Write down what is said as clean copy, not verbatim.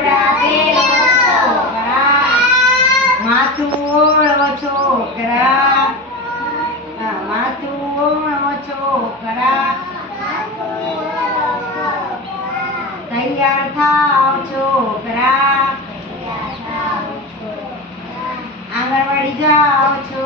કપડાં પહેરો છોકરા, માથું ઓળવો છોકરા, માથું ઓળવો છોકરા, તૈયાર થાવ છોકરા, આંગણવાડી જાઓ છો